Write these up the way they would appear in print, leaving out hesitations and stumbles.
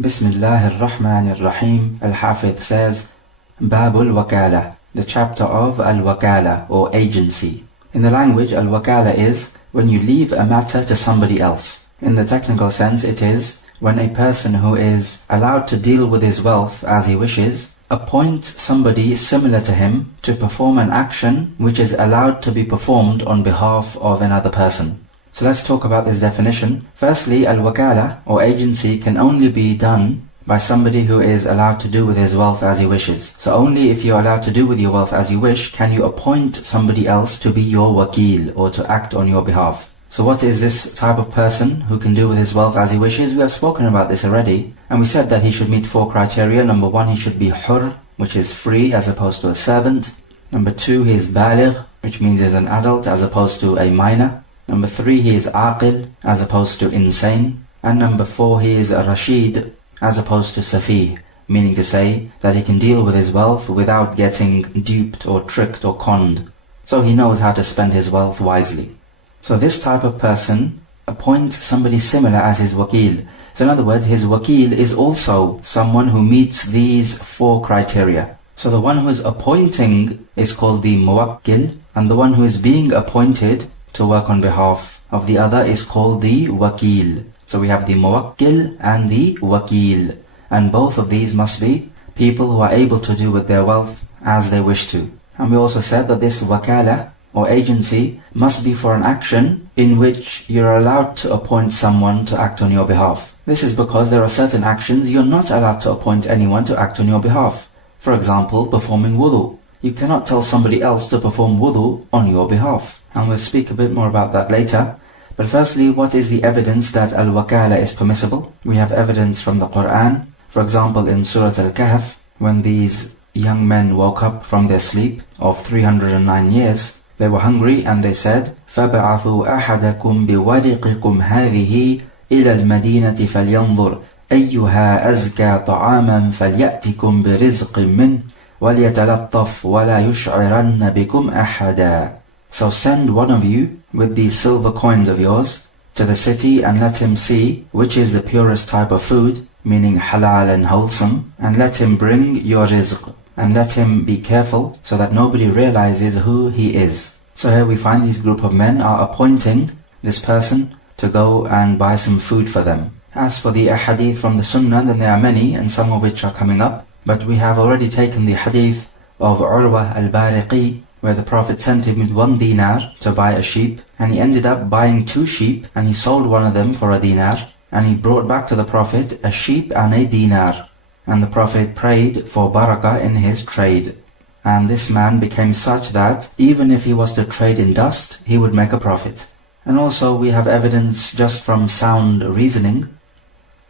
Bismillahir Rahmanir Rahim. Al-Hafidh says, Babul Wakaala, the chapter of Al-Wakaala or agency. In the language, Al-Wakaala is when you leave a matter to somebody else. In the technical sense, it is when a person who is allowed to deal with his wealth as he wishes appoints somebody similar to him to perform an action which is allowed to be performed on behalf of another person. So let's talk about this definition. Firstly, al-wakaala or agency can only be done by somebody who is allowed to do with his wealth as he wishes. So only if you're allowed to do with your wealth as you wish can you appoint somebody else to be your wakeel or to act on your behalf. So what is this type of person who can do with his wealth as he wishes? We have spoken about this already, and we said that he should meet 4 criteria. Number 1, he should be hur, which is free as opposed to a servant. Number 2, he is baligh, which means he is an adult as opposed to a minor. Number 3, he is aqil as opposed to insane. And number 4, he is a rashid as opposed to safih, meaning to say that he can deal with his wealth without getting duped or tricked or conned. So he knows how to spend his wealth wisely. So this type of person appoints somebody similar as his wakeel. So in other words, his wakeel is also someone who meets these 4 criteria. So the one who is appointing is called the muwakkil, and the one who is being appointed to work on behalf of the other is called the wakeel. So we have the muwakkil and the wakeel, and both of these must be people who are able to do with their wealth as they wish to. And we also said that this wakaala or agency must be for an action in which you're allowed to appoint someone to act on your behalf. This is because there are certain actions you're not allowed to appoint anyone to act on your behalf. For example, performing wudu. You cannot tell somebody else to perform wudu on your behalf. And we'll speak a bit more about that later. But firstly, what is the evidence that al-wakaala is permissible? We have evidence from the Quran. For example, in Surah Al-Kahf, when these young men woke up from their sleep of 309 years, they were hungry and they said, فَبَعَثُوا أَحَدَكُمْ بِوَرِقِكُمْ هَذِهِ إِلَى الْمَدِينَةِ فَلْيَنْظُرْ أَيُّهَا أَزْكَى طَعَامًا فَلْيَأْتِكُمْ بِرِزْقٍ مِّنْهُ وَلْيَتَلَطَّفْ وَلَا يُشْعِرَنَّ بِكُمْ أَحَدًا. So send one of you with these silver coins of yours to the city and let him see which is the purest type of food, meaning halal and wholesome, and let him bring your rizq. And let him be careful so that nobody realizes who he is. So here we find these group of men are appointing this person to go and buy some food for them. As for the hadith from the Sunnah, then there are many, and some of which are coming up. But we have already taken the hadith of Urwa al-Bariqi, where the Prophet sent him with 1 dinar to buy a sheep, and he ended up buying 2 sheep, and he sold one of them for a dinar, and he brought back to the Prophet a sheep and a dinar. And the Prophet prayed for barakah in his trade. And this man became such that even if he was to trade in dust, he would make a profit. And also we have evidence just from sound reasoning.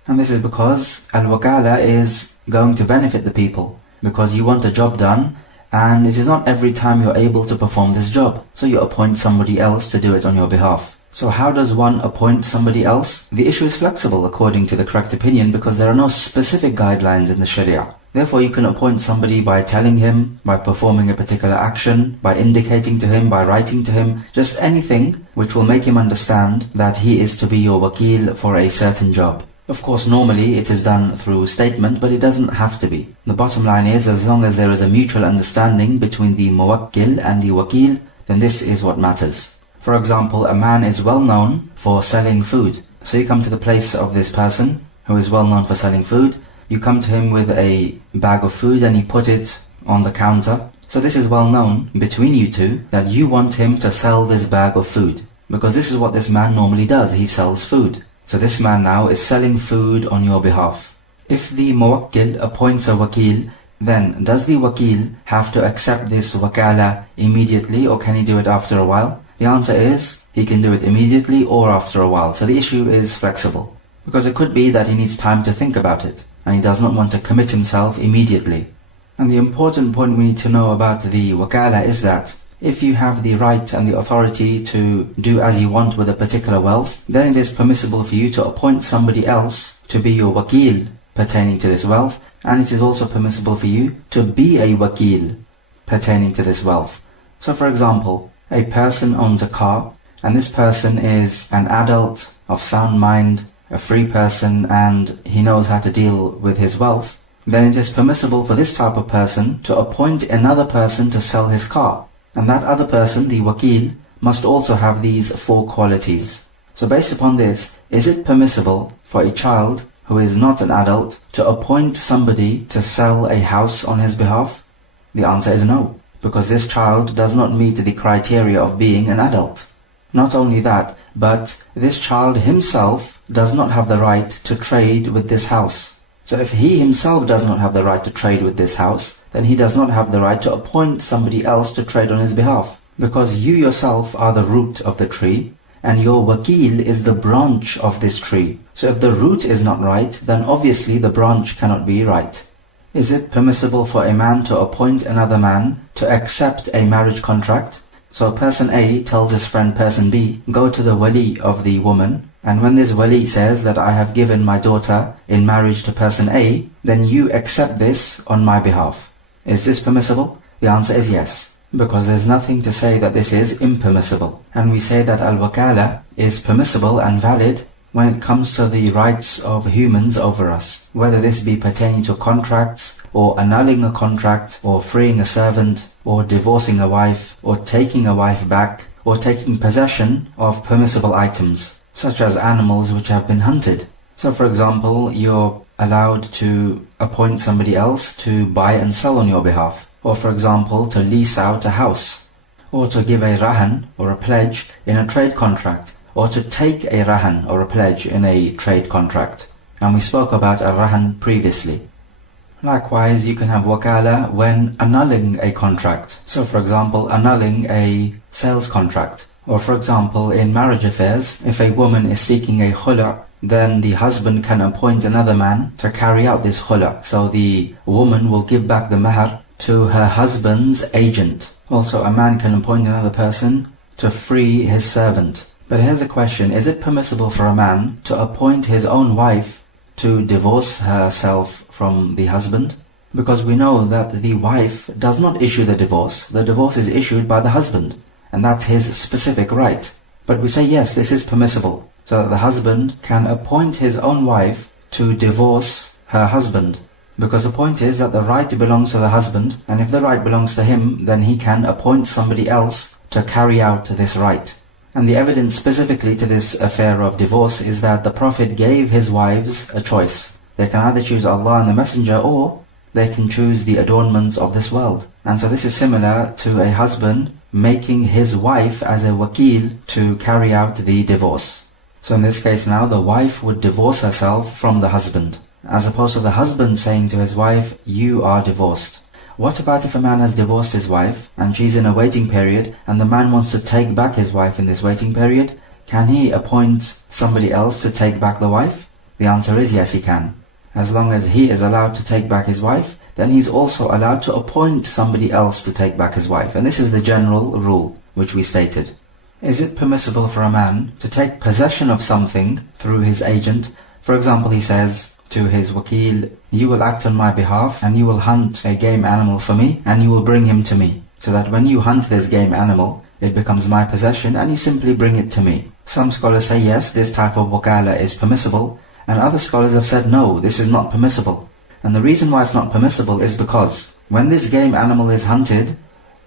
And this is because al-wakaala is going to benefit the people. Because you want a job done, and it is not every time you're able to perform this job. So you appoint somebody else to do it on your behalf. So how does one appoint somebody else? The issue is flexible according to the correct opinion because there are no specific guidelines in the Sharia. Therefore you can appoint somebody by telling him, by performing a particular action, by indicating to him, by writing to him, just anything which will make him understand that he is to be your wakeel for a certain job. Of course normally it is done through statement, but it doesn't have to be. The bottom line is, as long as there is a mutual understanding between the muwakkil and the wakeel, then this is what matters. For example, a man is well known for selling food. So you come to the place of this person who is well known for selling food. You come to him with a bag of food and you put it on the counter. So this is well known between you two that you want him to sell this bag of food. Because this is what this man normally does, he sells food. So this man now is selling food on your behalf. If the muwakkil appoints a wakeel, then does the wakeel have to accept this wakaala immediately or can he do it after a while? The answer is, he can do it immediately or after a while. So the issue is flexible. Because it could be that he needs time to think about it, and he does not want to commit himself immediately. And the important point we need to know about the wakaala is that if you have the right and the authority to do as you want with a particular wealth, then it is permissible for you to appoint somebody else to be your wakeel pertaining to this wealth, and it is also permissible for you to be a wakeel pertaining to this wealth. So for example, a person owns a car, and this person is an adult of sound mind a free person and he knows how to deal with his wealth, then it is permissible for this type of person to appoint another person to sell his car. And that other person, the wakeel, must also have these 4 qualities. So based upon this, is it permissible for a child who is not an adult to appoint somebody to sell a house on his behalf? The answer is no, because this child does not meet the criteria of being an adult. Not only that, but this child himself does not have the right to trade with this house. So if he himself does not have the right to trade with this house, then he does not have the right to appoint somebody else to trade on his behalf. Because you yourself are the root of the tree, and your wakeel is the branch of this tree. So if the root is not right, then obviously the branch cannot be right. Is it permissible for a man to appoint another man to accept a marriage contract? So person A tells his friend person B, go to the wali of the woman, and when this wali says that I have given my daughter in marriage to person A, then you accept this on my behalf. Is this permissible? The answer is yes, because there's nothing to say that this is impermissible. And we say that al-wakaala is permissible and valid when it comes to the rights of humans over us, whether this be pertaining to contracts, or annulling a contract, or freeing a servant, or divorcing a wife, or taking a wife back, or taking possession of permissible items, such as animals which have been hunted. So for example, you're allowed to appoint somebody else to buy and sell on your behalf, or for example, to lease out a house, or to give a rahan, or a pledge, in a trade contract, or to take a rahan or a pledge in a trade contract. And we spoke about a rahan previously. Likewise, you can have wakaala when annulling a contract. So for example, annulling a sales contract. Or for example, in marriage affairs, if a woman is seeking a khula', then the husband can appoint another man to carry out this khula'. So the woman will give back the mahar to her husband's agent. Also, a man can appoint another person to free his servant. But here's a question, is it permissible for a man to appoint his own wife to divorce herself from the husband? Because we know that the wife does not issue the divorce is issued by the husband, and that's his specific right. But we say yes, this is permissible, so that the husband can appoint his own wife to divorce her husband. Because the point is that the right belongs to the husband, and if the right belongs to him, then he can appoint somebody else to carry out this right. And the evidence specifically to this affair of divorce is that the Prophet gave his wives a choice. They can either choose Allah and the Messenger, or they can choose the adornments of this world. And so this is similar to a husband making his wife as a wakeel to carry out the divorce. So in this case now, the wife would divorce herself from the husband, as opposed to the husband saying to his wife, you are divorced. What about if a man has divorced his wife and she's in a waiting period and the man wants to take back his wife in this waiting period? Can he appoint somebody else to take back the wife? The answer is yes, he can. As long as he is allowed to take back his wife, then he's also allowed to appoint somebody else to take back his wife. And this is the general rule which we stated. Is it permissible for a man to take possession of something through his agent? For example, he says to his wakeel, you will act on my behalf and you will hunt a game animal for me and you will bring him to me, so that when you hunt this game animal, it becomes my possession and you simply bring it to me. Some scholars say yes, this type of wakaala is permissible, and other scholars have said no, this is not permissible. And the reason why it's not permissible is because when this game animal is hunted,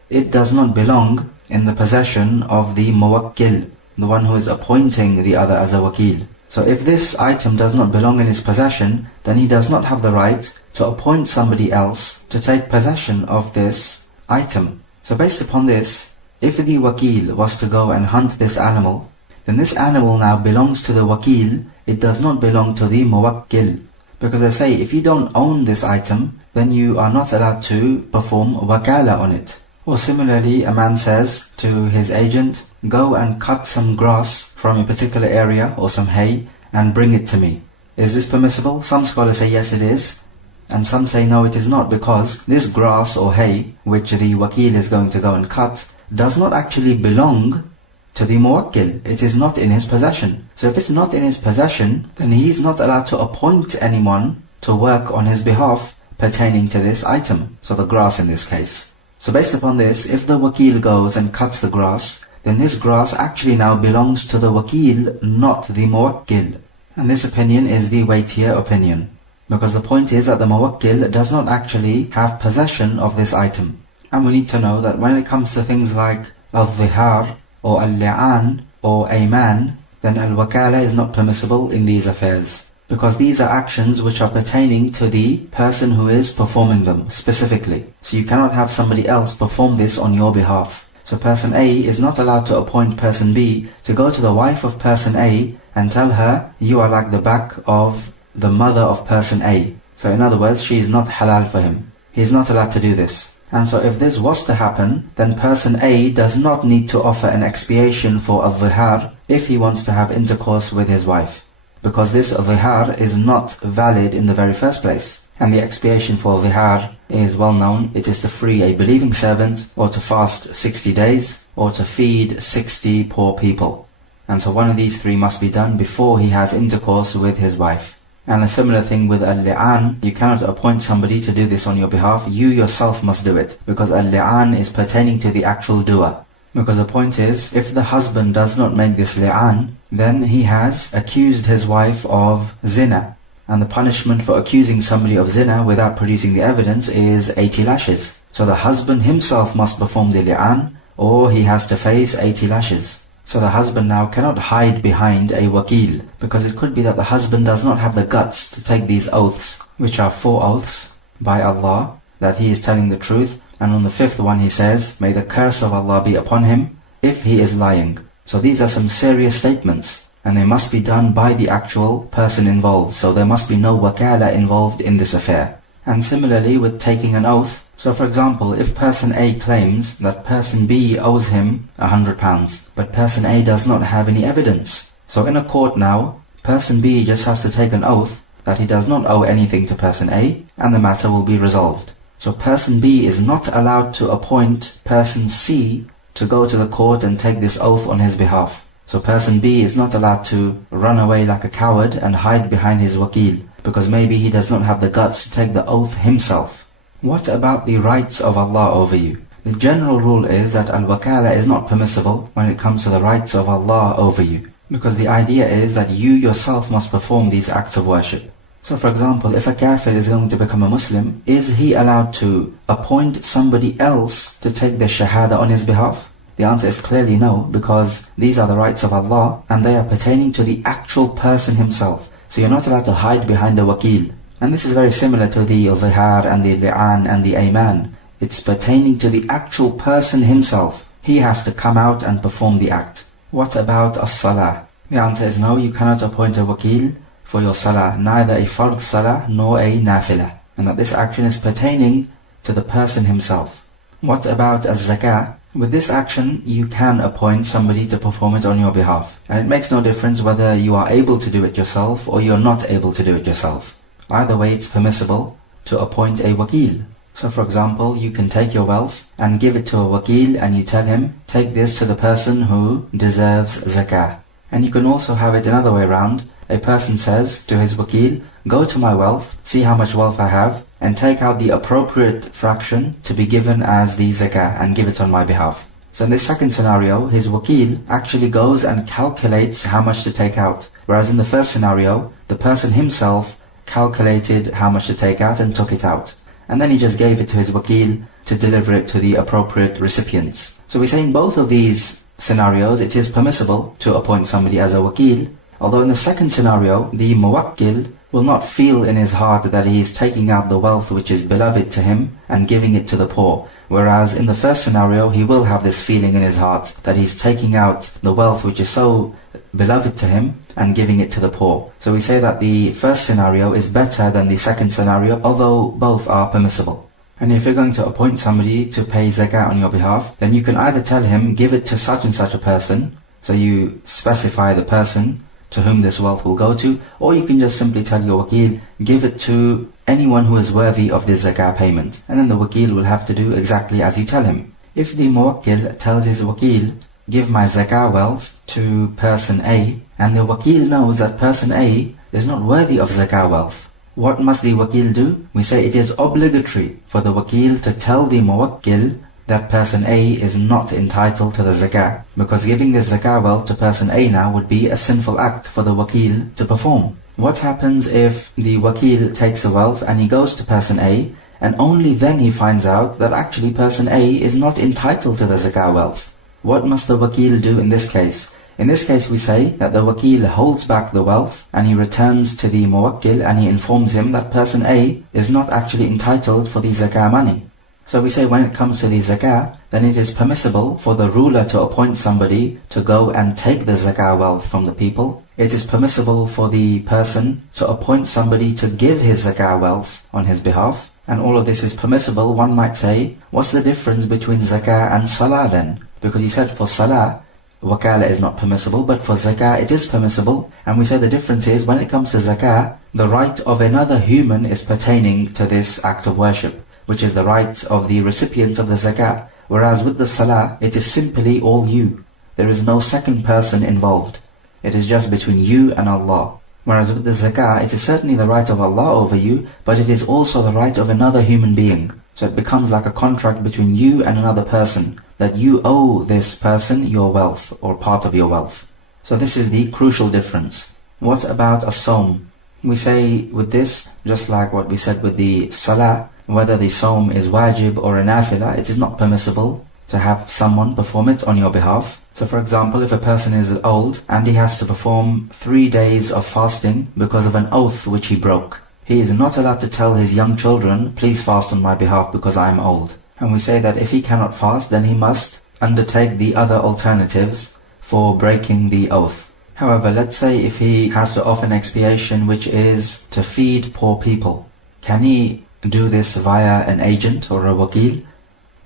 it does not belong in the possession of the muwakkil, the one who is appointing the other as a wakeel. So if this item does not belong in his possession, then he does not have the right to appoint somebody else to take possession of this item. So based upon this, if the wakeel was to go and hunt this animal, then this animal now belongs to the wakeel, it does not belong to the muwakkil. Because they say, if you don't own this item, then you are not allowed to perform wakaala on it. Or similarly, a man says to his agent, go and cut some grass from a particular area or some hay and bring it to me. Is this permissible? Some scholars say yes, it is, and some say no, it is not, because this grass or hay which the wakeel is going to go and cut does not actually belong to the muwakkil. It is not in his possession. So if it's not in his possession, then he is not allowed to appoint anyone to work on his behalf pertaining to this item, so the grass in this case. So based upon this, if the wakeel goes and cuts the grass, then this grass actually now belongs to the wakeel, not the muwakkil. And this opinion is the weightier opinion, because the point is that the muwakkil does not actually have possession of this item. And we need to know that when it comes to things like al-dhihar or al-li'an or aman, then al-wakaala is not permissible in these affairs, because these are actions which are pertaining to the person who is performing them specifically. So you cannot have somebody else perform this on your behalf. So person A is not allowed to appoint person B to go to the wife of person A and tell her, you are like the back of the mother of person A. So in other words, she is not halal for him. He is not allowed to do this. And so if this was to happen, then person A does not need to offer an expiation for al-dhihar if he wants to have intercourse with his wife, because this dhihar is not valid in the very first place. And the expiation for dhihar is well known. It is to free a believing servant, or to fast 60 days, or to feed 60 poor people. And so one of these three must be done before he has intercourse with his wife. And a similar thing with al-li'an, you cannot appoint somebody to do this on your behalf. You yourself must do it, because al-li'an is pertaining to the actual doer. Because the point is, if the husband does not make this li'an, then he has accused his wife of zina. And the punishment for accusing somebody of zina without producing the evidence is 80 lashes. So the husband himself must perform the li'an, or he has to face 80 lashes. So the husband now cannot hide behind a wakeel, because it could be that the husband does not have the guts to take these oaths, which are 4 oaths by Allah, that he is telling the truth, and on the 5th one he says, may the curse of Allah be upon him if he is lying. So these are some serious statements, and they must be done by the actual person involved, so there must be no wakaala involved in this affair. And similarly with taking an oath, so for example, if person A claims that person B owes him £100, but person A does not have any evidence. So in a court now, person B just has to take an oath that he does not owe anything to person A, and the matter will be resolved. So person B is not allowed to appoint person C to go to the court and take this oath on his behalf. So person B is not allowed to run away like a coward and hide behind his wakeel, because maybe he does not have the guts to take the oath himself. What about the rights of Allah over you? The general rule is that al-wakaala is not permissible when it comes to the rights of Allah over you, because the idea is that you yourself must perform these acts of worship. So for example, if a kafir is going to become a Muslim, is he allowed to appoint somebody else to take the shahada on his behalf? The answer is clearly no, because these are the rights of Allah and they are pertaining to the actual person himself. So you're not allowed to hide behind a wakeel. And this is very similar to the dhihar and the li'an and the aman. It's pertaining to the actual person himself. He has to come out and perform the act. What about as-salah? The answer is no, you cannot appoint a wakeel for your salah, neither a fard salah nor a nafilah. And that this action is pertaining to the person himself. What about az-zakah? With this action, you can appoint somebody to perform it on your behalf. And it makes no difference whether you are able to do it yourself or you're not able to do it yourself. Either way, it's permissible to appoint a wakeel. So for example, you can take your wealth and give it to a wakeel and you tell him, take this to the person who deserves zakah. And you can also have it another way around. A person says to his wakeel, go to my wealth, see how much wealth I have, and take out the appropriate fraction to be given as the zakah and give it on my behalf. So in this second scenario, his wakeel actually goes and calculates how much to take out. Whereas in the first scenario, the person himself calculated how much to take out and took it out. And then he just gave it to his wakeel to deliver it to the appropriate recipients. So we say in both of these scenarios, it is permissible to appoint somebody as a wakeel. Although in the second scenario, the muwakkil will not feel in his heart that he is taking out the wealth which is beloved to him and giving it to the poor. Whereas in the first scenario, he will have this feeling in his heart that he's taking out the wealth which is so beloved to him and giving it to the poor. So we say that the first scenario is better than the second scenario, although both are permissible. And if you're going to appoint somebody to pay zakah on your behalf, then you can either tell him, give it to such and such a person, so you specify the person to whom this wealth will go to, or you can just simply tell your wakeel, give it to anyone who is worthy of this zakah payment. And then the wakeel will have to do exactly as you tell him. If the muwakkil tells his wakeel, give my zakah wealth to person A, and the wakeel knows that person A is not worthy of zakah wealth, what must the wakeel do? We say it is obligatory for the wakeel to tell the muwakkil that person A is not entitled to the zakah, because giving this zakah wealth to person A now would be a sinful act for the wakeel to perform. What happens if the wakeel takes the wealth and he goes to person A, and only then he finds out that actually person A is not entitled to the zakah wealth? What must the wakeel do in this case? In this case we say that the wakeel holds back the wealth and he returns to the muwakkil and he informs him that person A is not actually entitled for the zakah money. So we say when it comes to the zakah, then it is permissible for the ruler to appoint somebody to go and take the zakah wealth from the people. It is permissible for the person to appoint somebody to give his zakah wealth on his behalf. And all of this is permissible. One might say, what's the difference between zakah and salah then? Because he said for salah, wakaala is not permissible, but for zakah it is permissible. And we say the difference is when it comes to zakah, the right of another human is pertaining to this act of worship, which is the right of the recipient of the zakah. Whereas with the salah, it is simply all you. There is no second person involved. It is just between you and Allah. Whereas with the zakah, it is certainly the right of Allah over you, but it is also the right of another human being. So it becomes like a contract between you and another person, that you owe this person your wealth, or part of your wealth. So this is the crucial difference. What about a sawm? We say with this, just like what we said with the salah, whether the sawm is wajib or a nafilah, it is not permissible to have someone perform it on your behalf. So for example, if a person is old and he has to perform 3 days of fasting because of an oath which he broke, he is not allowed to tell his young children, please fast on my behalf because I am old. And we say that if he cannot fast, then he must undertake the other alternatives for breaking the oath. However, let's say if he has to offer an expiation which is to feed poor people, can he do this via an agent or a wakeel?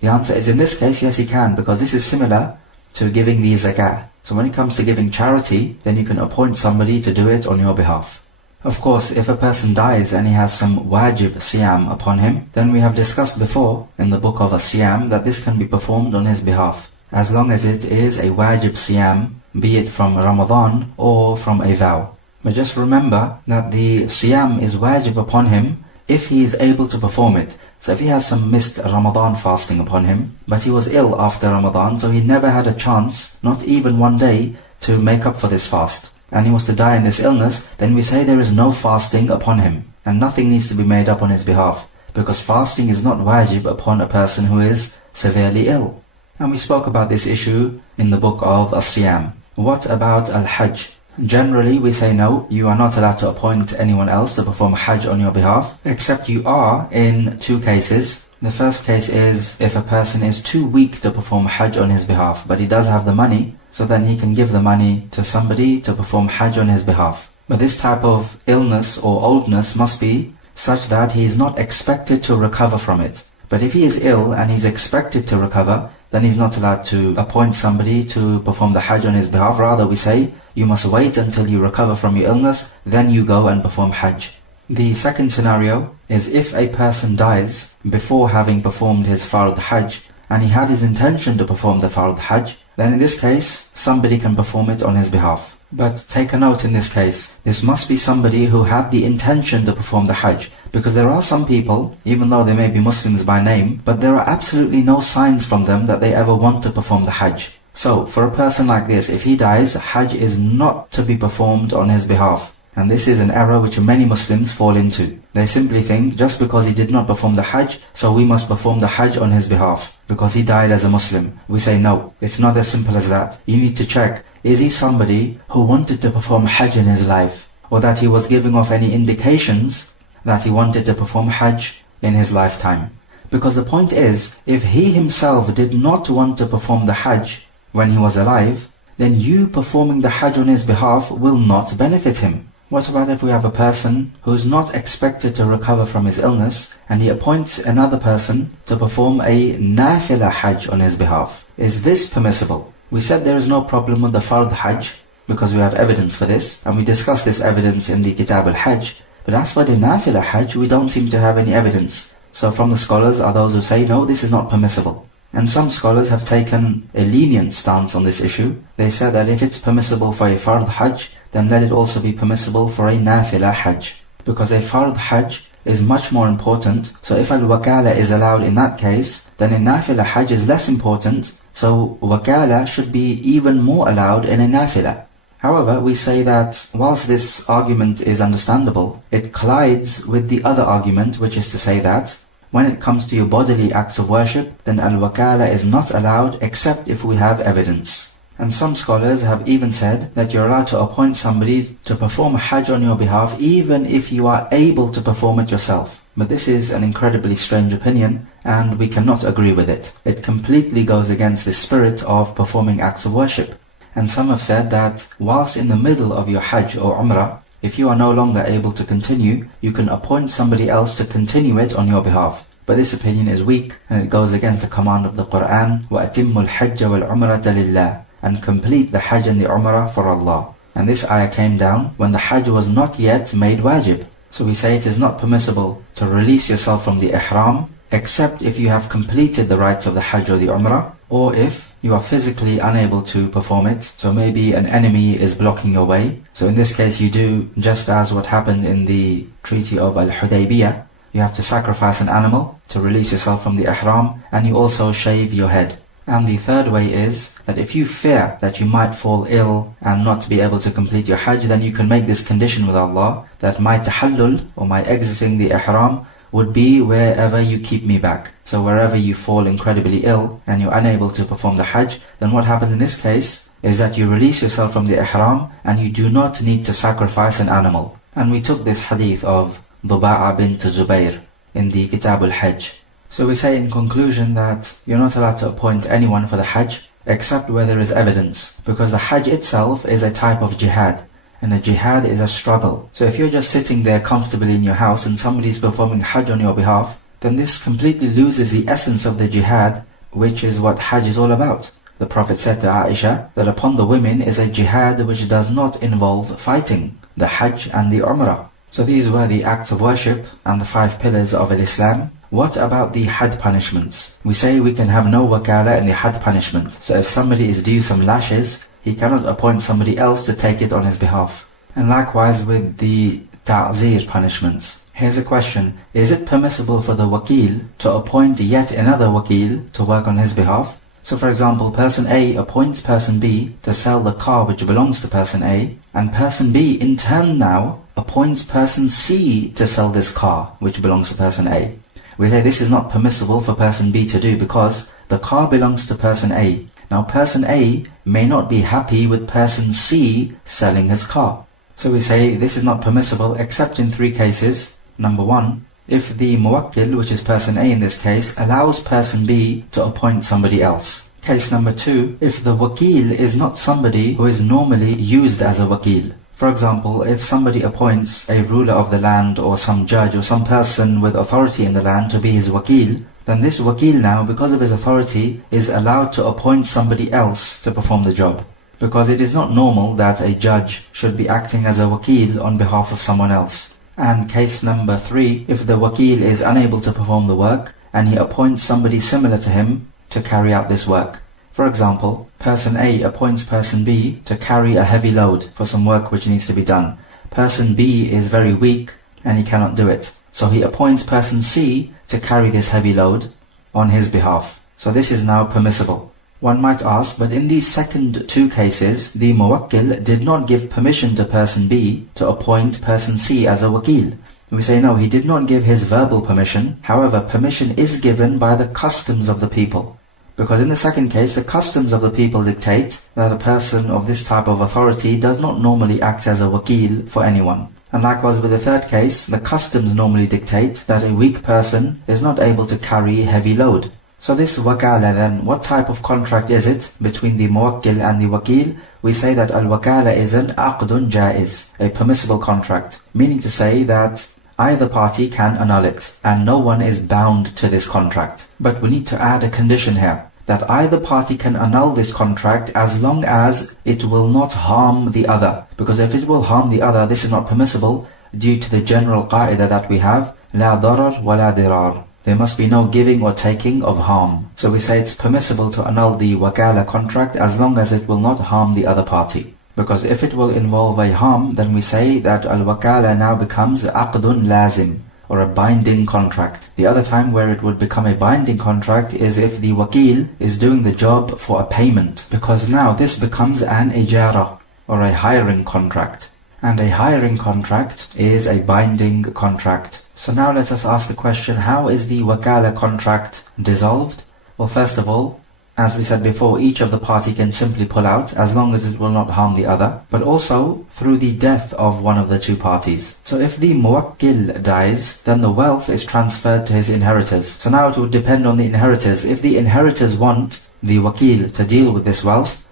The answer is in this case, yes he can, because this is similar to giving the zakah. So when it comes to giving charity, then you can appoint somebody to do it on your behalf. Of course, if a person dies and he has some wajib siyam upon him, then we have discussed before in the book of siyam that this can be performed on his behalf, as long as it is a wajib siyam, be it from Ramadan or from a vow. But just remember that the siyam is wajib upon him if he is able to perform it. So if he has some missed Ramadan fasting upon him, but he was ill after Ramadan, so he never had a chance, not even one day, to make up for this fast, and he was to die in this illness, then we say there is no fasting upon him, and nothing needs to be made up on his behalf, because fasting is not wajib upon a person who is severely ill. And we spoke about this issue in the book of As-Siyam. What about Al-Hajj? Generally we say no, you are not allowed to appoint anyone else to perform Hajj on your behalf, except you are in 2 cases. The first case is if a person is too weak to perform Hajj on his behalf, but he does have the money, so then he can give the money to somebody to perform Hajj on his behalf. But this type of illness or oldness must be such that he is not expected to recover from it. But if he is ill and he's expected to recover, then he's not allowed to appoint somebody to perform the Hajj on his behalf. Rather we say, you must wait until you recover from your illness, then you go and perform Hajj. The second scenario is if a person dies before having performed his fard Hajj, and he had his intention to perform the fard Hajj, then in this case, somebody can perform it on his behalf. But take a note in this case, this must be somebody who had the intention to perform the Hajj, because there are some people, even though they may be Muslims by name, but there are absolutely no signs from them that they ever want to perform the Hajj. So, for a person like this, if he dies, Hajj is not to be performed on his behalf. And this is an error which many Muslims fall into. They simply think, just because he did not perform the Hajj, so we must perform the Hajj on his behalf, because he died as a Muslim. We say no, it's not as simple as that. You need to check, is he somebody who wanted to perform Hajj in his life, or that he was giving off any indications that he wanted to perform Hajj in his lifetime? Because the point is, if he himself did not want to perform the Hajj when he was alive, then you performing the Hajj on his behalf will not benefit him. What about if we have a person who is not expected to recover from his illness, and he appoints another person to perform a nafilah Hajj on his behalf? Is this permissible? We said there is no problem with the fard Hajj, because we have evidence for this, and we discussed this evidence in the Kitab al-Hajj. But as for the nafilah Hajj, we don't seem to have any evidence. So from the scholars are those who say, no, this is not permissible. And some scholars have taken a lenient stance on this issue. They said that if it's permissible for a fard Hajj, then let it also be permissible for a nafilah Hajj. Because a fard Hajj is much more important, so if al-wakaala is allowed in that case, then a nafila hajj is less important, so wakaala should be even more allowed in a nafila. However, we say that whilst this argument is understandable, it collides with the other argument, which is to say that when it comes to your bodily acts of worship, then al-wakaala is not allowed except if we have evidence. And some scholars have even said that you're allowed to appoint somebody to perform a hajj on your behalf even if you are able to perform it yourself. But this is an incredibly strange opinion, and we cannot agree with it. It completely goes against the spirit of performing acts of worship. And some have said that whilst in the middle of your hajj or umrah, if you are no longer able to continue, you can appoint somebody else to continue it on your behalf. But this opinion is weak, and it goes against the command of the Quran, وَأَتِمُّ الْحَجَّ وَالْعُمْرَةَ لِلَّهِ, and complete the hajj and the umrah for Allah. And this ayah came down when the hajj was not yet made wajib. So we say it is not permissible to release yourself from the ihram, except if you have completed the rites of the hajj or the umrah, or if you are physically unable to perform it. So maybe an enemy is blocking your way. So in this case you do just as what happened in the Treaty of Al-Hudaybiyah. You have to sacrifice an animal to release yourself from the ihram, and you also shave your head. And the third way is that if you fear that you might fall ill and not be able to complete your hajj, then you can make this condition with Allah that my tahallul, or my exiting the ihram, would be wherever you keep me back. So wherever you fall incredibly ill and you're unable to perform the hajj, then what happens in this case is that you release yourself from the ihram and you do not need to sacrifice an animal. And we took this hadith of Duba'a bint Zubayr in the Kitab al-Hajj. So we say in conclusion that you're not allowed to appoint anyone for the hajj except where there is evidence, because the hajj itself is a type of jihad, and a jihad is a struggle. So if you're just sitting there comfortably in your house and somebody's performing hajj on your behalf, then this completely loses the essence of the jihad, which is what hajj is all about. The Prophet said to Aisha that upon the women is a jihad which does not involve fighting, the hajj and the umrah. So these were the acts of worship and the 5 pillars of Islam. What about the had punishments? We say we can have no wakaala in the had punishment. So if somebody is due some lashes, he cannot appoint somebody else to take it on his behalf. And likewise with the ta'zir punishments. Here's a question: is it permissible for the wakeel to appoint yet another wakeel to work on his behalf? So for example, person A appoints person B to sell the car which belongs to person A, and person B in turn now appoints person C to sell this car which belongs to person A. We say this is not permissible for person B to do because the car belongs to person A. Now person A may not be happy with person C selling his car. So we say this is not permissible except in 3 cases. Number 1, if the muwakkil, which is person A in this case, allows person B to appoint somebody else. Case number 2, if the wakeel is not somebody who is normally used as a wakeel. For example, if somebody appoints a ruler of the land or some judge or some person with authority in the land to be his wakeel, then this wakeel now, because of his authority, is allowed to appoint somebody else to perform the job. Because it is not normal that a judge should be acting as a wakeel on behalf of someone else. And case number 3, if the wakeel is unable to perform the work and he appoints somebody similar to him to carry out this work. For example, person A appoints person B to carry a heavy load for some work which needs to be done. Person B is very weak and he cannot do it. So he appoints person C to carry this heavy load on his behalf. So this is now permissible. One might ask, but in these second 2 cases, the muwakkil did not give permission to person B to appoint person C as a wakeel. We say no, he did not give his verbal permission. However, permission is given by the customs of the people. Because in the second case, the customs of the people dictate that a person of this type of authority does not normally act as a wakeel for anyone. And likewise with the third case, the customs normally dictate that a weak person is not able to carry heavy load. So this wakaala then, what type of contract is it between the muwakkil and the wakeel? We say that al-wakaala is an aqdun jaiz, a permissible contract, meaning to say that either party can annul it, and no one is bound to this contract. But we need to add a condition here, that either party can annul this contract as long as it will not harm the other. Because if it will harm the other, this is not permissible due to the general qaida that we have, la darar wa la dirar. There must be no giving or taking of harm. So we say it's permissible to annul the wakaala contract as long as it will not harm the other party. Because if it will involve a harm, then we say that al-wakaala now becomes aqdun lazim, or a binding contract. The other time where it would become a binding contract is if the wakeel is doing the job for a payment, because now this becomes an ijara, or a hiring contract. And a hiring contract is a binding contract. So now let us ask the question, how is the wakaala contract dissolved? Well, first of all, as we said before, each of the party can simply pull out as long as it will not harm the other, but also through the death of one of the two parties. So if the muwakkil dies, then the wealth is transferred to his inheritors. So now it would depend on the inheritors. If the inheritors want the wakeel to deal with this wealth,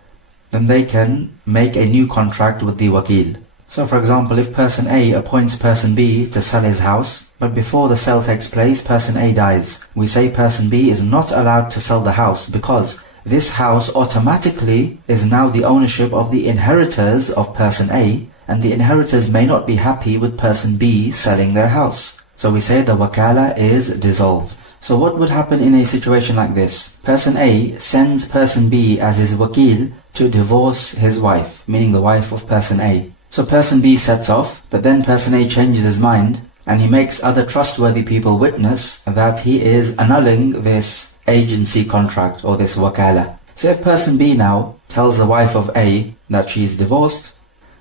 then they can make a new contract with the wakeel. So for example, if person A appoints person B to sell his house, but before the sale takes place, person A dies, we say person B is not allowed to sell the house, because this house automatically is now the ownership of the inheritors of person A, and the inheritors may not be happy with person B selling their house. So we say the wakaala is dissolved. So what would happen in a situation like this? Person A sends person B as his wakeel to divorce his wife, meaning the wife of person A. So person B sets off, but then person A changes his mind, and he makes other trustworthy people witness that he is annulling this agency contract or this wakaala. So if person B now tells the wife of A that she is divorced,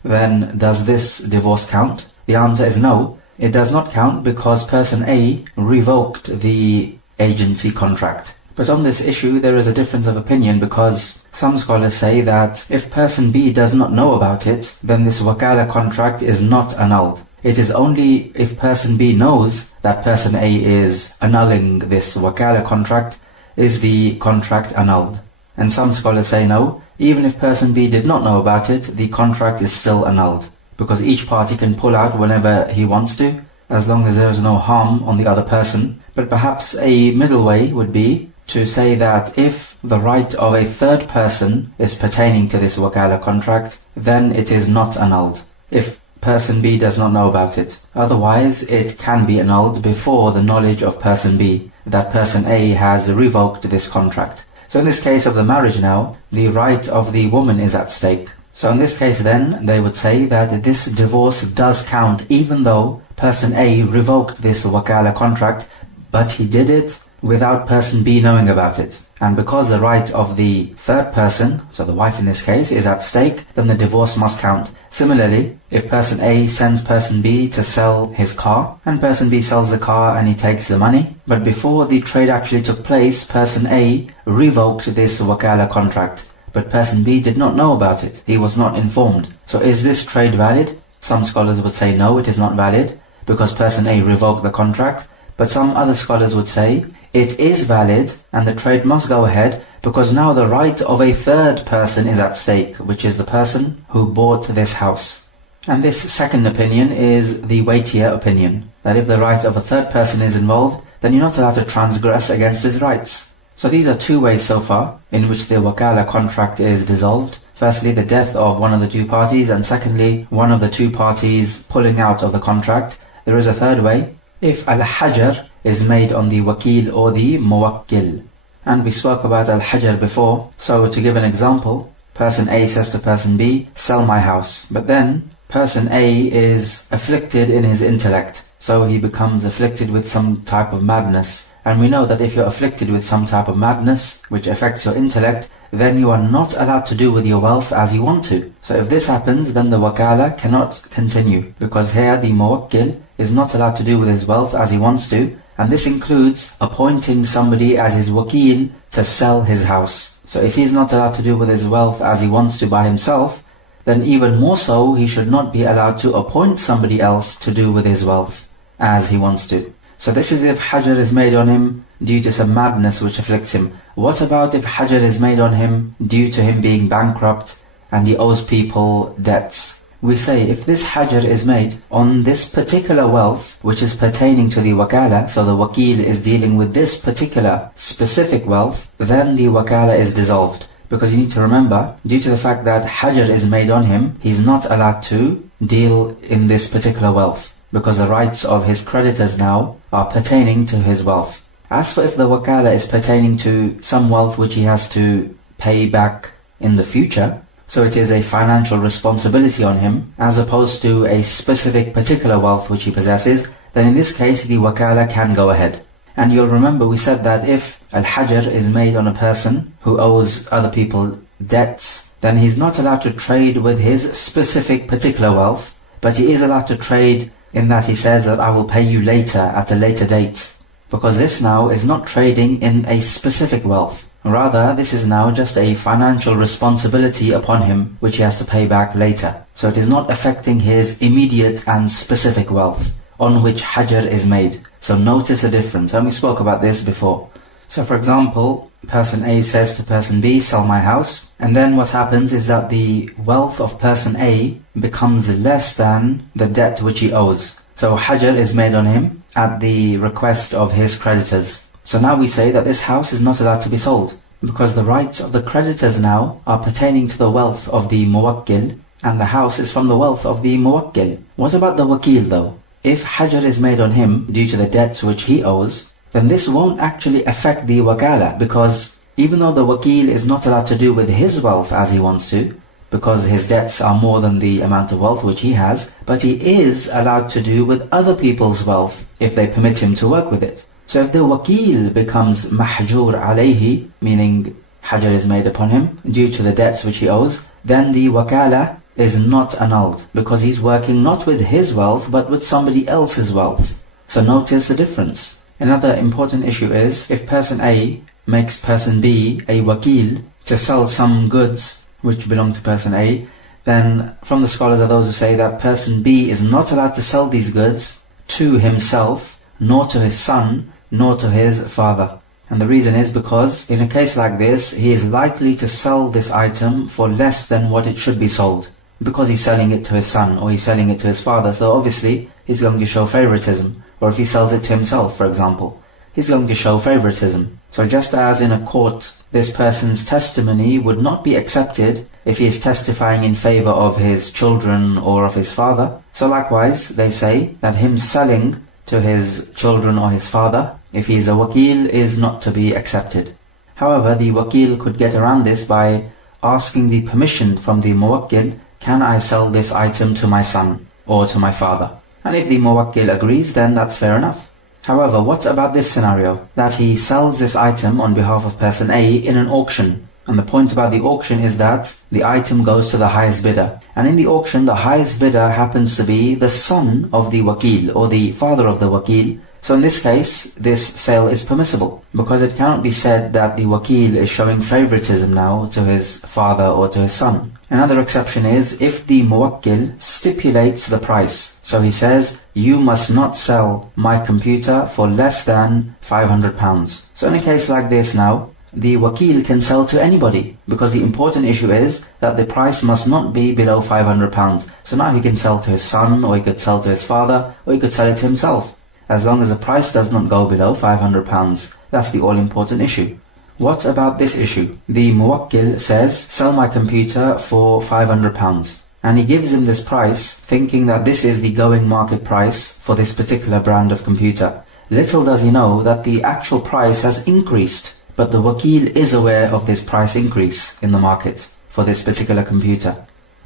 then does this divorce count? The answer is no, it does not count, because person A revoked the agency contract. But on this issue there is a difference of opinion, because some scholars say that if person B does not know about it, then this wakaala contract is not annulled. It is only if person B knows that person A is annulling this wakaala contract is the contract annulled. And some scholars say no, even if person B did not know about it, the contract is still annulled, because each party can pull out whenever he wants to, as long as there is no harm on the other person. But perhaps a middle way would be to say that if the right of a third person is pertaining to this wakaala contract, then it is not annulled, if person B does not know about it. Otherwise, it can be annulled before the knowledge of person B, that person A has revoked this contract. So in this case of the marriage now, the right of the woman is at stake. So in this case then, they would say that this divorce does count, even though person A revoked this wakaala contract, but he did it without person B knowing about it. And because the right of the third person, so the wife in this case, is at stake, then the divorce must count. Similarly, if person A sends person B to sell his car, and person B sells the car and he takes the money, but before the trade actually took place, person A revoked this wakaala contract, but person B did not know about it, he was not informed. So is this trade valid? Some scholars would say no, it is not valid, because person A revoked the contract, but some other scholars would say it is valid and the trade must go ahead, because now the right of a third person is at stake, which is the person who bought this house. And this second opinion is the weightier opinion, that if the right of a third person is involved, then you're not allowed to transgress against his rights. So these are two ways so far in which the wakaala contract is dissolved. Firstly, the death of one of the two parties, and secondly, one of the two parties pulling out of the contract. There is a third way, if al-hajar is made on the wakeel or the muwakkil. And we spoke about al-hajar before, so to give an example, person A says to person B, sell my house. But then, person A is afflicted in his intellect, so he becomes afflicted with some type of madness. And we know that if you're afflicted with some type of madness, which affects your intellect, then you are not allowed to do with your wealth as you want to. So if this happens, then the wakaala cannot continue, because here the muwakkil is not allowed to do with his wealth as he wants to, and this includes appointing somebody as his wakeel to sell his house. So if he's not allowed to do with his wealth as he wants to by himself, then even more so he should not be allowed to appoint somebody else to do with his wealth as he wants to. So this is if hajar is made on him due to some madness which afflicts him. What about if hajar is made on him due to him being bankrupt and he owes people debts? We say if this hajar is made on this particular wealth which is pertaining to the wakaala, so the wakeel is dealing with this particular specific wealth, then the wakaala is dissolved. Because you need to remember, due to the fact that hajar is made on him, he's not allowed to deal in this particular wealth, because the rights of his creditors now are pertaining to his wealth. As for if the wakaala is pertaining to some wealth which he has to pay back in the future, so it is a financial responsibility on him, as opposed to a specific particular wealth which he possesses, then in this case the wakaala can go ahead. And you'll remember we said that if al-hajar is made on a person who owes other people debts, then he's not allowed to trade with his specific particular wealth, but he is allowed to trade in that he says that I will pay you later at a later date. Because this now is not trading in a specific wealth. Rather, this is now just a financial responsibility upon him which he has to pay back later. So it is not affecting his immediate and specific wealth on which hajar is made. So notice the difference, and we spoke about this before. So for example, person A says to person B, sell my house, and then what happens is that the wealth of person A becomes less than the debt which he owes. So hajar is made on him at the request of his creditors. So now we say that this house is not allowed to be sold, because the rights of the creditors now are pertaining to the wealth of the muwakkil, and the house is from the wealth of the muwakkil. What about the wakeel though? If hajar is made on him due to the debts which he owes, then this won't actually affect the wakaala, because even though the wakeel is not allowed to do with his wealth as he wants to, because his debts are more than the amount of wealth which he has, but he is allowed to do with other people's wealth if they permit him to work with it. So if the wakeel becomes mahjur alayhi, meaning hajar is made upon him due to the debts which he owes, then the wakaala is not annulled, because he's working not with his wealth but with somebody else's wealth. So notice the difference. Another important issue is if person A makes person B a wakeel to sell some goods which belong to person A, then from the scholars are those who say that person B is not allowed to sell these goods to himself, nor to his son, nor to his father. And the reason is because in a case like this, he is likely to sell this item for less than what it should be sold, because he's selling it to his son or he's selling it to his father. So obviously he's going to show favoritism. Or if he sells it to himself, for example, he's going to show favoritism. So just as in a court, this person's testimony would not be accepted if he is testifying in favor of his children or of his father, so likewise they say that him selling to his children or his father, if he is a wakeel, is not to be accepted. However, the wakeel could get around this by asking the permission from the muwakkil, can I sell this item to my son or to my father? And if the muwakkil agrees, then that's fair enough. However, what about this scenario? That he sells this item on behalf of person A in an auction. And the point about the auction is that the item goes to the highest bidder. And in the auction, the highest bidder happens to be the son of the wakeel or the father of the wakeel. So in this case, this sale is permissible, because it cannot be said that the wakeel is showing favoritism now to his father or to his son. Another exception is if the muwakkil stipulates the price. So he says, you must not sell my computer for less than £500. So in a case like this now, the wakeel can sell to anybody, because the important issue is that the price must not be below £500. So now he can sell to his son, or he could sell to his father, or he could sell it to himself, as long as the price does not go below £500. That's the all-important issue. What about this issue? The muwakkil says, sell my computer for £500. And he gives him this price, thinking that this is the going market price for this particular brand of computer. Little does he know that the actual price has increased, but the wakeel is aware of this price increase in the market for this particular computer,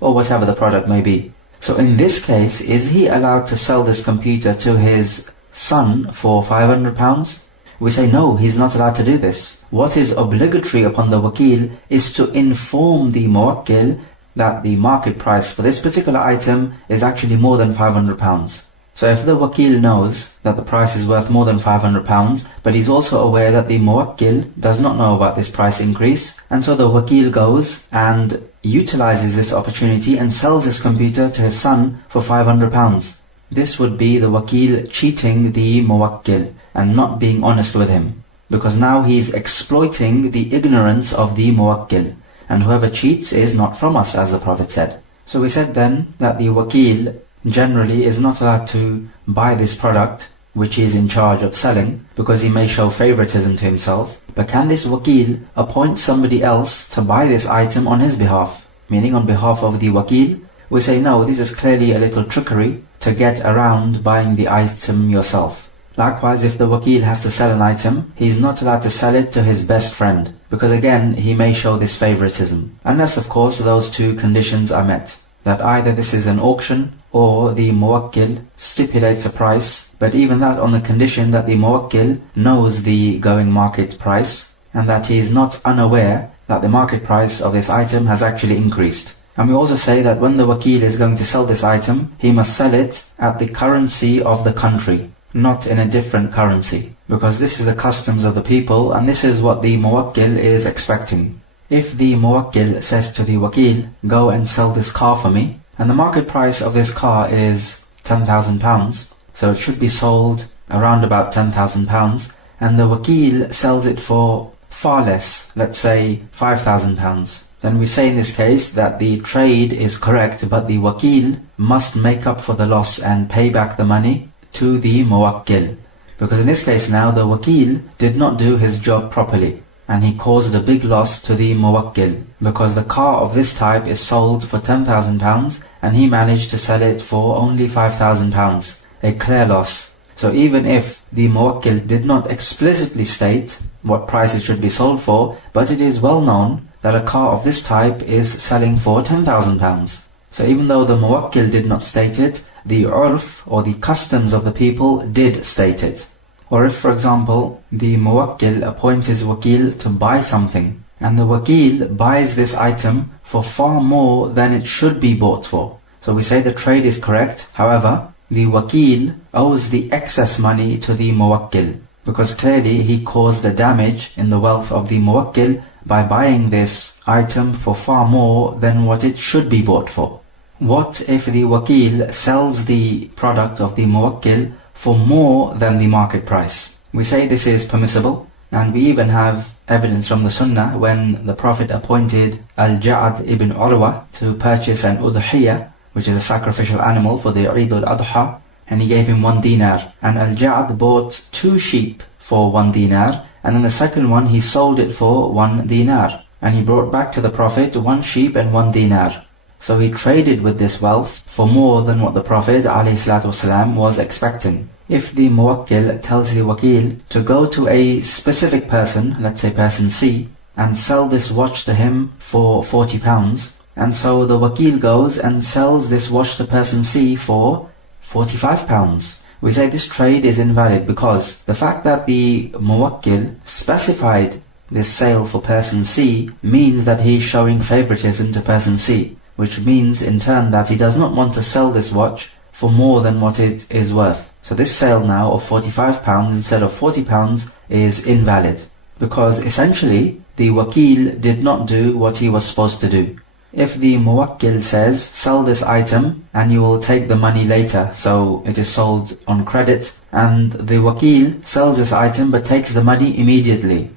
or whatever the product may be. So in this case, is he allowed to sell this computer to his son for £500? We say no, he's not allowed to do this. What is obligatory upon the wakeel is to inform the muwakkil that the market price for this particular item is actually more than £500. So if the wakeel knows that the price is worth more than £500, but he's also aware that the muwakkil does not know about this price increase, and so the wakeel goes and utilizes this opportunity and sells this computer to his son for £500. This would be the wakeel cheating the muwakkil and not being honest with him, because now he's exploiting the ignorance of the muwakkil, and whoever cheats is not from us, as the Prophet said. So we said then that the wakeel generally is not allowed to buy this product which he is in charge of selling, because he may show favoritism to himself. But can this wakeel appoint somebody else to buy this item on his behalf, meaning on behalf of the wakeel? We say no, this is clearly a little trickery to get around buying the item yourself. Likewise, if the wakeel has to sell an item, he is not allowed to sell it to his best friend, because again, he may show this favoritism. Unless, of course, those two conditions are met. That either this is an auction, or the muwakkil stipulates a price, but even that on the condition that the muwakkil knows the going market price and that he is not unaware that the market price of this item has actually increased. And we also say that when the wakeel is going to sell this item, he must sell it at the currency of the country, not in a different currency, because this is the customs of the people and this is what the muwakkil is expecting. If the muwakkil says to the wakeel, go and sell this car for me, and the market price of this car is £10,000, so it should be sold around about £10,000, and the wakeel sells it for far less, let's say £5,000. Then we say in this case that the trade is correct, but the wakeel must make up for the loss and pay back the money to the muwakkil. Because in this case now, the wakeel did not do his job properly, and he caused a big loss to the muwakkil, because the car of this type is sold for £10,000 and he managed to sell it for only £5,000, a clear loss. So even if the muwakkil did not explicitly state what price it should be sold for, but it is well known that a car of this type is selling for £10,000. So even though the muwakkil did not state it, the urf or the customs of the people did state it. Or if, for example, the muwakkil appoints his wakeel to buy something, and the wakeel buys this item for far more than it should be bought for. So we say the trade is correct, however, the wakeel owes the excess money to the muwakkil, because clearly he caused a damage in the wealth of the muwakkil by buying this item for far more than what it should be bought for. What if the wakeel sells the product of the muwakkil for more than the market price? We say this is permissible, and we even have evidence from the Sunnah when the Prophet appointed Al-Ja'ad ibn Urwa to purchase an udhiyah, which is a sacrificial animal for the Eid al-Adha, and he gave him 1 dinar. And Al-Ja'ad bought 2 sheep for 1 dinar, and then the second one he sold it for 1 dinar. And he brought back to the Prophet 1 sheep and 1 dinar. So he traded with this wealth for more than what the Prophet ﷺ was expecting. If the muwakkil tells the wakeel to go to a specific person, let's say person C, and sell this watch to him for £40, and so the wakeel goes and sells this watch to person C for £45, we say this trade is invalid, because the fact that the muwakkil specified this sale for person C means that he is showing favoritism to person C, which means in turn that he does not want to sell this watch for more than what it is worth. So this sale now of £45 instead of £40 is invalid, because essentially the wakeel did not do what he was supposed to do. If the muwakkil says, sell this item and you will take the money later, so it is sold on credit, and the wakeel sells this item but takes the money immediately,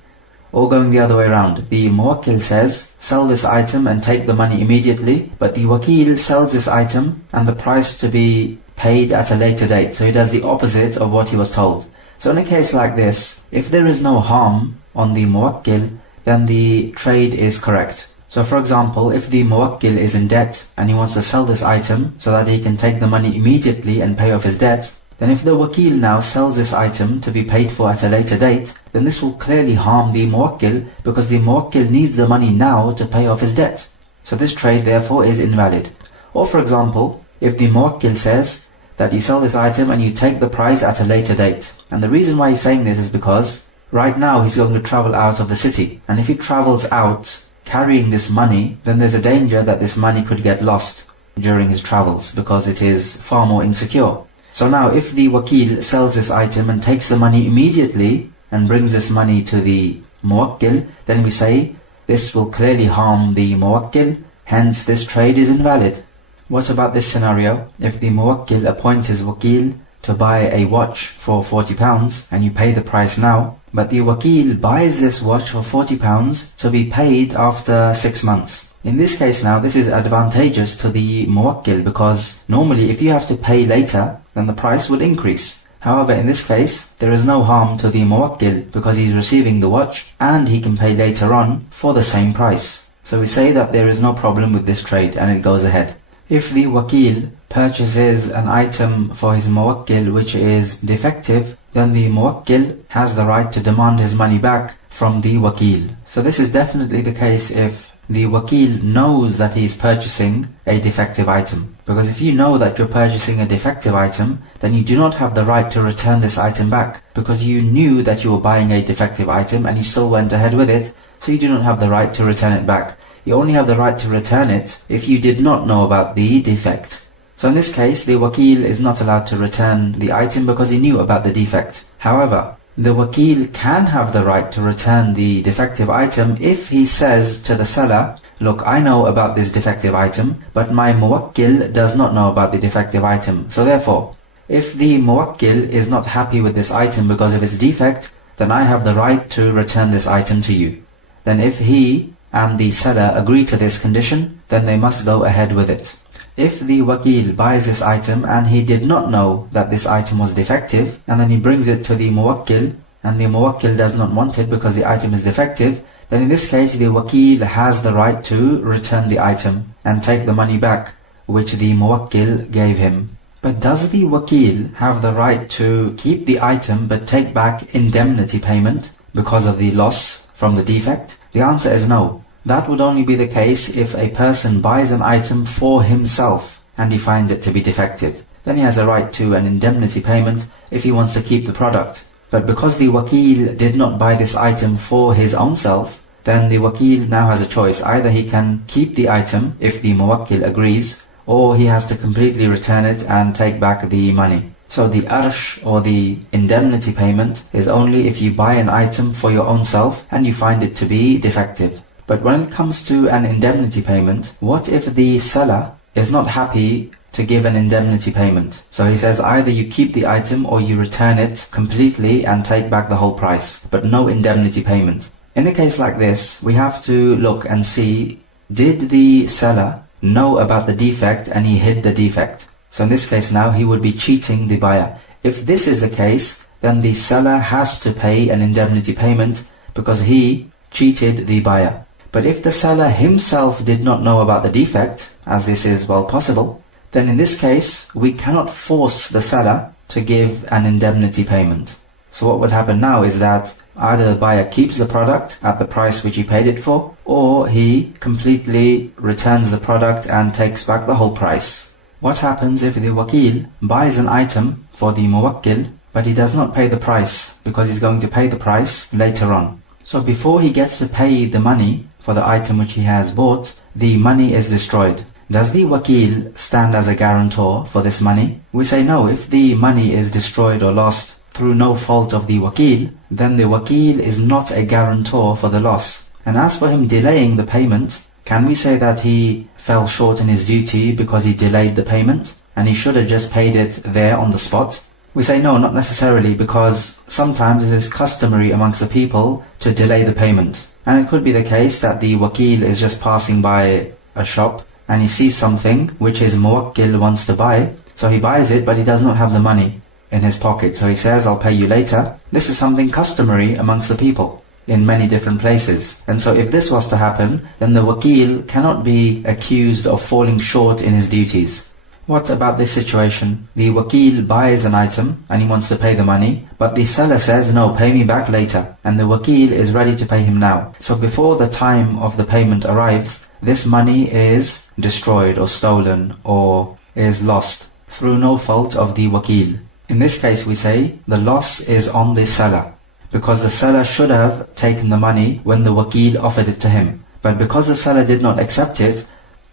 or going the other way around, the muwakkil says, sell this item and take the money immediately, but the wakeel sells this item and the price to be paid at a later date, so he does the opposite of what he was told. So in a case like this, if there is no harm on the muwakkil, then the trade is correct. So for example, if the muwakkil is in debt and he wants to sell this item so that he can take the money immediately and pay off his debt, then if the wakeel now sells this item to be paid for at a later date, then this will clearly harm the muwakkil, because the muwakkil needs the money now to pay off his debt. So this trade therefore is invalid. Or for example, if the muwakkil says that you sell this item and you take the price at a later date, and the reason why he's saying this is because right now he's going to travel out of the city, and if he travels out carrying this money, then there's a danger that this money could get lost during his travels, because it is far more insecure. So now if the wakeel sells this item and takes the money immediately and brings this money to the muwakkil, then we say this will clearly harm the muwakkil, hence this trade is invalid. What about this scenario? If the muwakkil appoints his wakeel to buy a watch for £40 and you pay the price now, but the wakeel buys this watch for £40 to be paid after 6 months. In this case now, this is advantageous to the muwakkil, because normally if you have to pay later, then the price will increase. However, in this case, there is no harm to the muwakkil, because he is receiving the watch and he can pay later on for the same price. So we say that there is no problem with this trade and it goes ahead. If the wakeel purchases an item for his muwakkil which is defective, then the muwakkil has the right to demand his money back from the wakeel. So this is definitely the case if the wakeel knows that he is purchasing a defective item. Because if you know that you're purchasing a defective item, then you do not have the right to return this item back, because you knew that you were buying a defective item and you still went ahead with it, so you do not have the right to return it back. You only have the right to return it if you did not know about the defect. So in this case, the wakeel is not allowed to return the item because he knew about the defect. However, the wakeel can have the right to return the defective item if he says to the seller, look, I know about this defective item, but my muwakkil does not know about the defective item. So therefore, if the muwakkil is not happy with this item because of its defect, then I have the right to return this item to you. Then if he and the seller agree to this condition, then they must go ahead with it. If the wakeel buys this item and he did not know that this item was defective, and then he brings it to the muwakkil, and the muwakkil does not want it because the item is defective, then in this case the wakeel has the right to return the item and take the money back which the muwakkil gave him. But does the wakeel have the right to keep the item but take back indemnity payment because of the loss from the defect? The answer is no. That would only be the case if a person buys an item for himself and he finds it to be defective. Then he has a right to an indemnity payment if he wants to keep the product. But because the wakeel did not buy this item for his own self, then the wakeel now has a choice. Either he can keep the item if the muwakkil agrees, or he has to completely return it and take back the money. So the arsh or the indemnity payment is only if you buy an item for your own self and you find it to be defective. But when it comes to an indemnity payment, what if the seller is not happy to give an indemnity payment? So he says either you keep the item or you return it completely and take back the whole price, but no indemnity payment. In a case like this, we have to look and see, did the seller know about the defect and he hid the defect? So in this case now, he would be cheating the buyer. If this is the case, then the seller has to pay an indemnity payment because he cheated the buyer. But if the seller himself did not know about the defect, as this is well possible, then in this case, we cannot force the seller to give an indemnity payment. So what would happen now is that either the buyer keeps the product at the price which he paid it for, or he completely returns the product and takes back the whole price. What happens if the wakeel buys an item for the muwakkil, but he does not pay the price, because he's going to pay the price later on? So before he gets to pay the money for the item which he has bought, the money is destroyed. Does the wakeel stand as a guarantor for this money? We say no. If the money is destroyed or lost through no fault of the wakeel, then the wakeel is not a guarantor for the loss. And as for him delaying the payment, can we say that he fell short in his duty because he delayed the payment and he should have just paid it there on the spot? We say no, not necessarily, because sometimes it is customary amongst the people to delay the payment. And it could be the case that the wakeel is just passing by a shop and he sees something which his muwakkil wants to buy, so he buys it, but he does not have the money in his pocket. So he says, I'll pay you later. This is something customary amongst the people in many different places. And so if this was to happen, then the wakeel cannot be accused of falling short in his duties. What about this situation? The wakeel buys an item and he wants to pay the money, but the seller says, no, pay me back later. And the wakeel is ready to pay him now. So before the time of the payment arrives, this money is destroyed or stolen or is lost through no fault of the wakeel. In this case, we say the loss is on the seller, because the seller should have taken the money when the wakeel offered it to him. But because the seller did not accept it,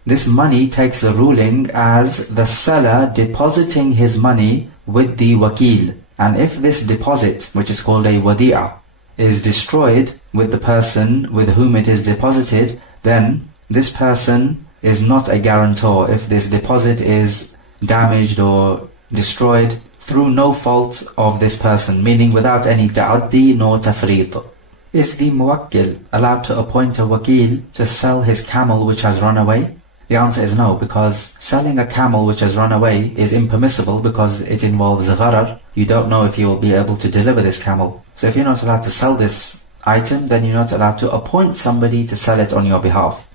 this money takes the ruling as the seller depositing his money with the wakeel. And if this deposit, which is called a wadi'ah, is destroyed with the person with whom it is deposited, then this person is not a guarantor if this deposit is damaged or destroyed through no fault of this person, meaning without any ta'addi nor tafreed. Is the muwakkil allowed to appoint a wakeel to sell his camel which has run away? The answer is no, because selling a camel which has run away is impermissible because it involves gharar. You don't know if you will be able to deliver this camel. So if you're not allowed to sell this item, then you're not allowed to appoint somebody to sell it on your behalf.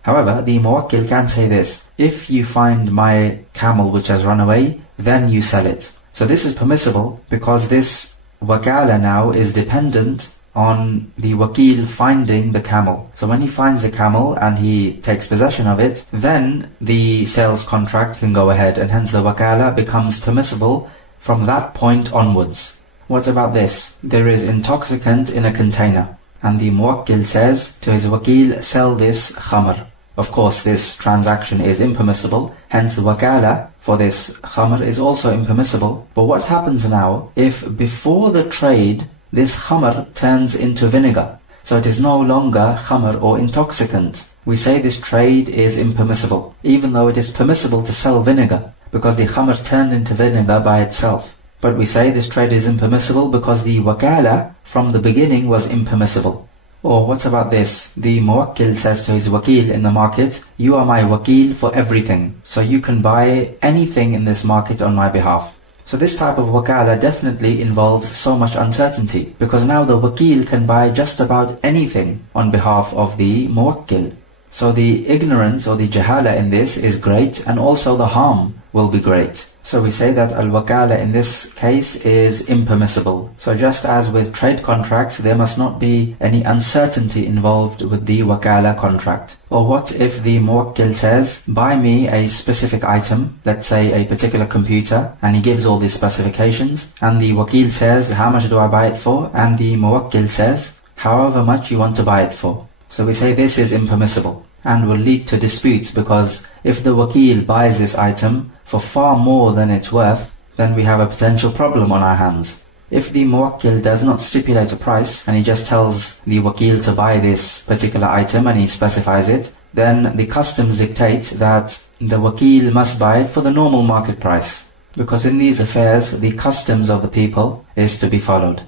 However, the muwakkil can say this: if you find my camel which has run away, then you sell it. So this is permissible because this wakaala now is dependent on the wakeel finding the camel. So when he finds the camel and he takes possession of it, then the sales contract can go ahead, and hence the wakaala becomes permissible from that point onwards. What about this? There is intoxicant in a container, and the muwakkil says to his wakeel, sell this khamr. Of course, this transaction is impermissible, hence the wakaala for this khamr is also impermissible. But what happens now if before the trade this khamr turns into vinegar? So it is no longer khamr or intoxicant. We say this trade is impermissible, even though it is permissible to sell vinegar, because the khamr turned into vinegar by itself. But we say this trade is impermissible because the wakaala from the beginning was impermissible. Or what about this? The muwakkil says to his wakeel in the market, you are my wakeel for everything, so you can buy anything in this market on my behalf. So this type of wakaala definitely involves so much uncertainty, because now the wakeel can buy just about anything on behalf of the muwakkil. So the ignorance or the jahala in this is great, and also the harm will be great. So we say that al-wakaala in this case is impermissible. So just as with trade contracts, there must not be any uncertainty involved with the wakaala contract. Or what if the muwakkil says, buy me a specific item, let's say a particular computer, and he gives all these specifications, and the wakeel says, how much do I buy it for? And the muwakkil says, however much you want to buy it for. So we say this is impermissible and will lead to disputes, because if the wakeel buys this item for far more than it's worth, then we have a potential problem on our hands. If the muwakkil does not stipulate a price and he just tells the wakeel to buy this particular item and he specifies it, then the customs dictate that the wakeel must buy it for the normal market price, because in these affairs the customs of the people is to be followed.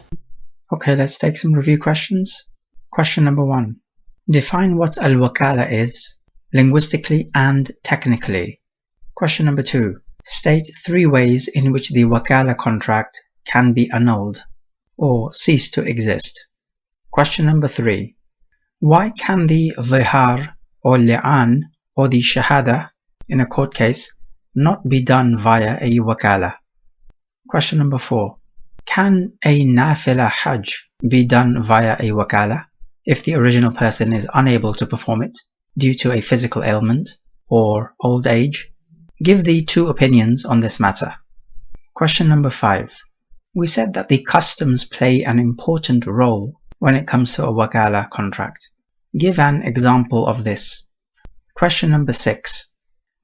Okay, let's take some review questions. Question number 1. Define what al-wakaala is, linguistically and technically. Question number 2. State 3 ways in which the wakaala contract can be annulled or cease to exist. Question number 3. Why can the dhihar or li'an or the shahada in a court case not be done via a wakaala? Question number 4. Can a nafila hajj be done via a wakaala if the original person is unable to perform it due to a physical ailment or old age? Give the 2 opinions on this matter. Question number 5. We said that the customs play an important role when it comes to a wakaala contract. Give an example of this. Question number 6.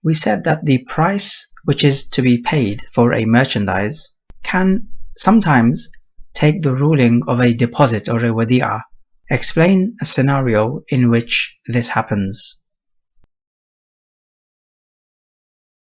We said that the price which is to be paid for a merchandise can sometimes take the ruling of a deposit or a wadi'ah. Explain a scenario in which this happens.